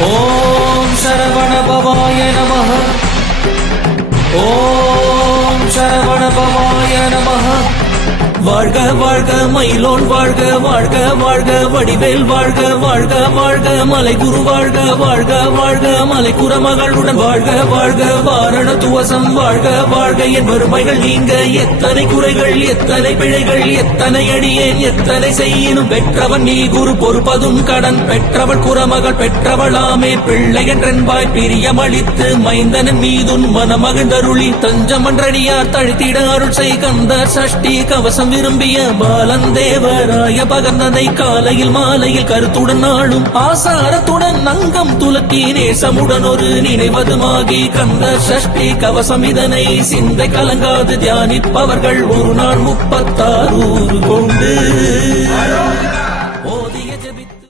我。வாழ்க வாழ்க மயிலோன் வாழ்க வாழ்க வாழ்க வடிவேல் வாழ்க வாழ்க வாழ்க மலை குரு வாழ்க வாழ்க வாழ்க மலை குரமகளுடன் வாழ்க வாழ்க வாரண துவசம் வாழ்க வாழ்க என் வறுமைகள் நீங்க எத்தனை குறைகள் எத்தனை பிழைகள் எத்தனை அடியேன் எத்தனை செய்யினும் பெற்றவன் நீ குரு பொறுப்பதும் கடன் பெற்றவள் குரமகள் பெற்றவளாமே பிள்ளை என்றென்பாய் பிரியமளித்து மைந்தனன் மீதுன் மனமகிழ்ந்தருளி தஞ்சமன்றடியார் தழுத்திட அருள் செய் கந்த சஷ்டி கவசம் விரும்பிய பாலன் தேவராய பகர்ந்தனை காலையில் மாலையில் கருத்துடன் நாளும் ஆசாரத்துடன் நங்கம் துலக்கி நேசமுடன் ஒரு நினைவதுமாகி கந்த சஷ்டி கவசம் இதனை சிந்தை கலங்காது தியானிப்பவர்கள் ஒரு நாள் முப்பத்தாறு கொண்டு